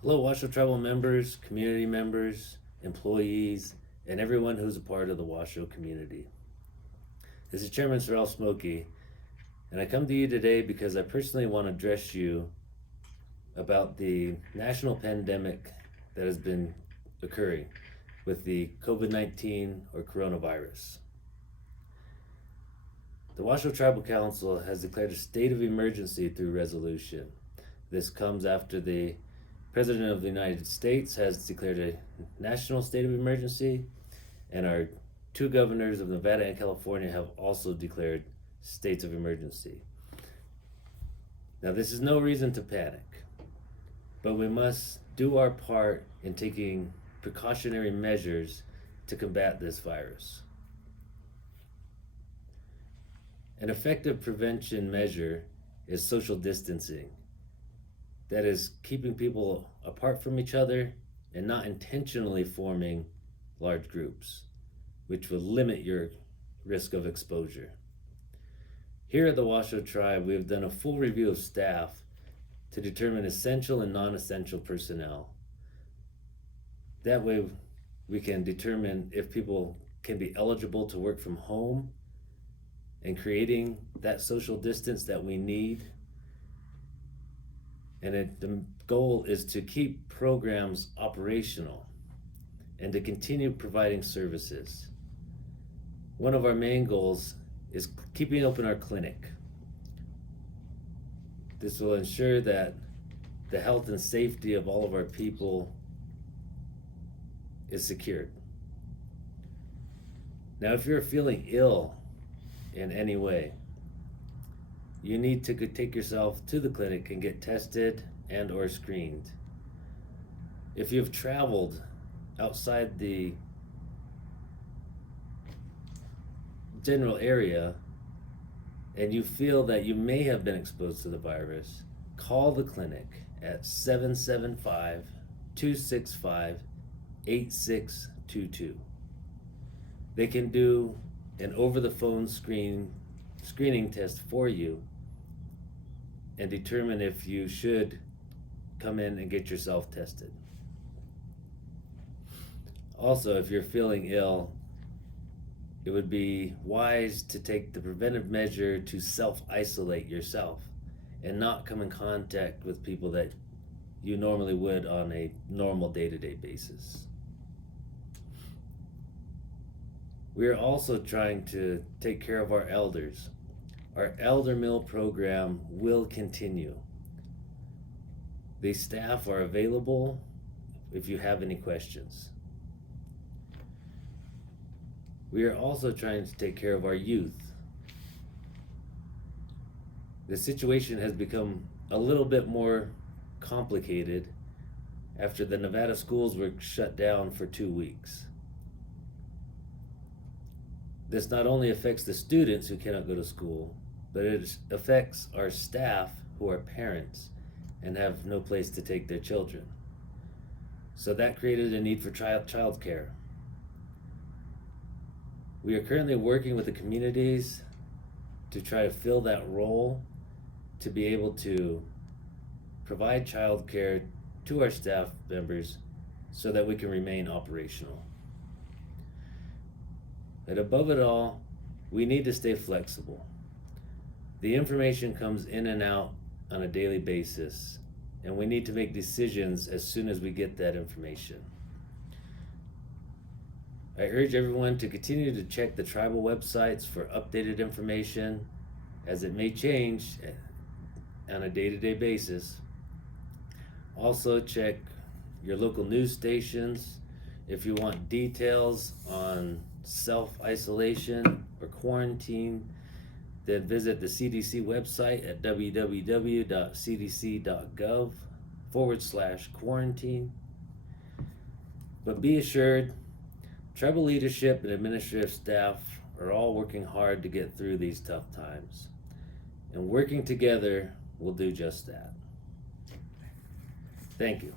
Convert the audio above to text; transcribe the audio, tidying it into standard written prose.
Hello, Washoe Tribal members, community members, employees, and everyone who's a part of the Washoe community. This is Chairman Sorrell Smokey, and I come to you today because I personally want to address you about the national pandemic that has been occurring with the COVID-19 or coronavirus. The Washoe Tribal Council has declared a state of emergency through resolution. This comes after the President of the United States has declared a national state of emergency, and our two governors of Nevada and California have also declared states of emergency. Now, this is no reason to panic, but we must do our part in taking precautionary measures to combat this virus. An effective prevention measure is social distancing. That is keeping people apart from each other and not intentionally forming large groups, which will limit your risk of exposure. Here at the Washoe Tribe, we have done a full review of staff to determine essential and non-essential personnel. That way, we can determine if people can be eligible to work from home and creating that social distance that we need. And the goal is to keep programs operational and to continue providing services. One of our main goals is keeping open our clinic. This will ensure that the health and safety of all of our people is secured. Now, if you're feeling ill in any way, you need to take yourself to the clinic and get tested and or screened. If you've traveled outside the general area and you feel that you may have been exposed to the virus, call the clinic at 775-265-8622. They can do an over-the-phone screening test for you and determine if you should come in and get yourself tested. Also, if you're feeling ill, it would be wise to take the preventive measure to self-isolate yourself and not come in contact with people that you normally would on a normal day-to-day basis. We are also trying to take care of our elders. Our Elder Mill program will continue. The staff are available if you have any questions. We are also trying to take care of our youth. The situation has become a little bit more complicated after the Nevada schools were shut down for 2 weeks. This not only affects the students who cannot go to school, but it affects our staff who are parents and have no place to take their children. So that created a need for child care. We are currently working with the communities to try to fill that role, to be able to provide child care to our staff members so that we can remain operational. And above it all, we need to stay flexible. The information comes in and out on a daily basis, and we need to make decisions as soon as we get that information. I urge everyone to continue to check the tribal websites for updated information, as it may change on a day-to-day basis. Also check your local news stations. If you want details on self-isolation or quarantine, then visit the CDC website at www.cdc.gov/quarantine. But be assured, tribal leadership and administrative staff are all working hard to get through these tough times. And working together will do just that. Thank you.